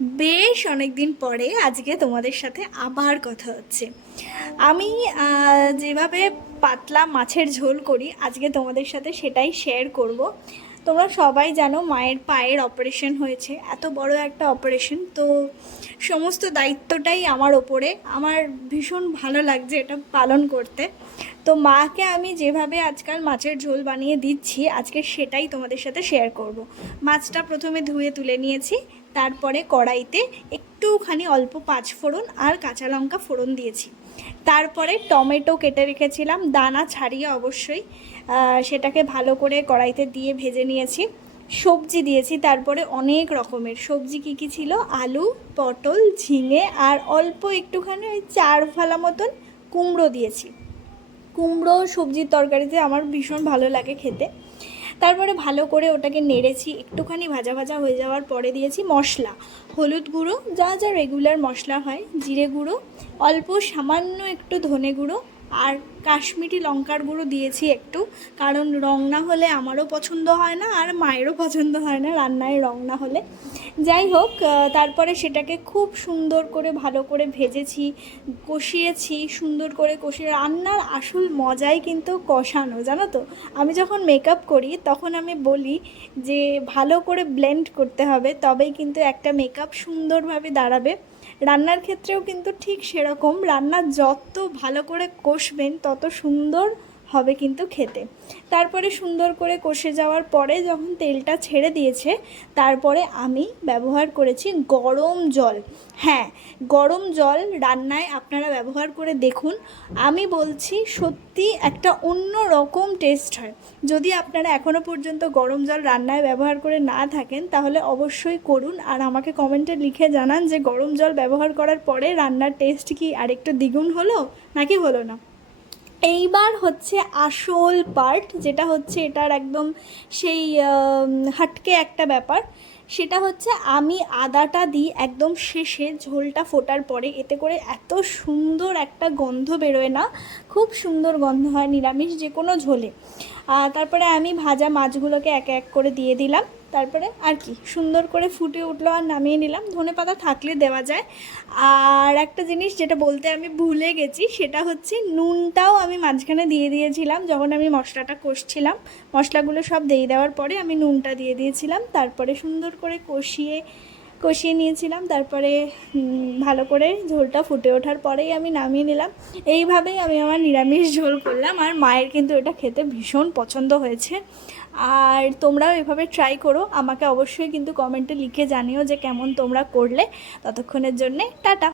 বেশ অনেক দিন পরে আজকে তোমাদের সাথে আবার কথা হচ্ছে। আমি যেভাবে পাতলা মাছের ঝোল করি আজকে তোমাদের সাথে সেটাই শেয়ার করব। তোমরা সবাই জানো মায়ের পায়ের অপারেশন হয়েছে, এত বড় একটা অপারেশন, তো সমস্ত দায়িত্বটাই আমার ওপরে। আমার ভীষণ ভালো লাগছে এটা পালন করতে। তো মাকে আমি যেভাবে আজকাল মাছের ঝোল বানিয়ে দিচ্ছি আজকে সেটাই তোমাদের সাথে শেয়ার করব। মাছটা প্রথমে ধুয়ে তুলে নিয়েছি, তারপরে কড়াইতে একটুখানি অল্প পাঁচফোড়ন আর কাঁচা লঙ্কা ফোড়ন দিয়েছি। তারপরে টমেটো কেটে রেখেছিলাম, দানা ছাড়িয়ে অবশ্যই, সেটাকে ভালো করে কড়াইতে দিয়ে ভেজে নিয়েছি। সবজি দিয়েছি, তারপরে অনেক রকমের সবজি কী কী ছিল, আলু, পটল, ঝিঙে আর অল্প একটুখানি ওই 4 ফালা মতন কুমড়ো দিয়েছি। কুমড়ো সবজির তরকারিতে আমার ভীষণ ভালো লাগে খেতে। তারপরে ভালো করে ওটাকে নেড়েছি, একটুখানি ভাজা ভাজা হয়ে যাওয়ার পরে দিয়েছি মশলা, হলুদ গুঁড়ো, যা যা রেগুলার মশলা হয়, জিরে গুঁড়ো, অল্প সামান্য একটু ধনে গুঁড়ো আর কাশ্মীরি লঙ্কার গুঁড়ো দিয়েছি একটু, কারণ রং না হলে আমারও পছন্দ হয় না আর মায়েরও পছন্দ হয় না রান্নায় রং না হলে। যাই হোক, তারপরে সেটাকে খুব সুন্দর করে ভালো করে ভেজেছি, কষিয়েছি, সুন্দর করে কষিয়ে। রান্নার আসল মজাই কিন্তু কষানো, জানো তো। আমি যখন মেকআপ করি তখন আমি বলি যে ভালো করে ব্লেন্ড করতে হবে, তবেই কিন্তু একটা মেকআপ সুন্দরভাবে দাঁড়াবে। রান্নার ক্ষেত্রেও কিন্তু ঠিক সেরকম, রান্না যত ভালো করে কষবেন তত সুন্দর হবে কিন্তু খেতে। তারপরে সুন্দর করে কষে যাওয়ার পরে যখন তেলটা ছেড়ে দিয়েছে, তারপরে আমি ব্যবহার করেছি গরম জল। হ্যাঁ, গরম জল রান্নায় আপনারা ব্যবহার করে দেখুন। আমি বলছি সত্যি একটা অন্য রকম টেস্ট হয়। যদি আপনারা এখনও পর্যন্ত গরম জল রান্নায় ব্যবহার করে না থাকেন তাহলে অবশ্যই করুন, আর আমাকে কমেন্টে লিখে জানান যে গরম জল ব্যবহার করার পরে রান্নার টেস্ট কি আরেকটু দ্বিগুণ হলো নাকি হলো না। এইবার হচ্ছে আসল পার্ট, যেটা হচ্ছে এটার একদম সেই হাটকে একটা ব্যাপার। সেটা হচ্ছে আমি আদাটা দিই একদম শেষে, ঝোলটা ফোটার পরে। এতে করে এত সুন্দর একটা গন্ধ বেরোয় না, খুব সুন্দর গন্ধ হয় নিরামিষ যে কোনো ঝোলে। তারপরে আমি ভাজা মাছগুলোকে এক এক করে দিয়ে দিলাম। তারপরে আর কি সুন্দর করে ফুটে উঠলো আর নামিয়ে নিলাম। ধনেপাতা থাকলে দেওয়া যায়। আর একটা জিনিস যেটা বলতে আমি ভুলে গেছি, সেটা হচ্ছে নুনটাও আমি মাঝখানে দিয়ে দিয়েছিলাম যখন আমি মশলাটা কষছিলাম। মশলাগুলো সব দিয়ে দেওয়ার পরে আমি নুনটা দিয়ে দিয়েছিলাম, তারপরে সুন্দর করে কষিয়ে নিয়েছিলাম। তারপরে ভালো করে ঝোলটা ফুটে ওঠার পরেই আমি নামিয়ে নিলাম। এইভাবেই আমি আমার নিরামিষ ঝোল করলাম, আর মায়ের কিন্তু এটা খেতে ভীষণ পছন্দ হয়েছে। আর তোমরাও এভাবে ট্রাই করো, আমাকে অবশ্যই কিন্তু কমেন্টে লিখে জানিও যে কেমন তোমরা করলে। ততক্ষণের জন্যে টাটা।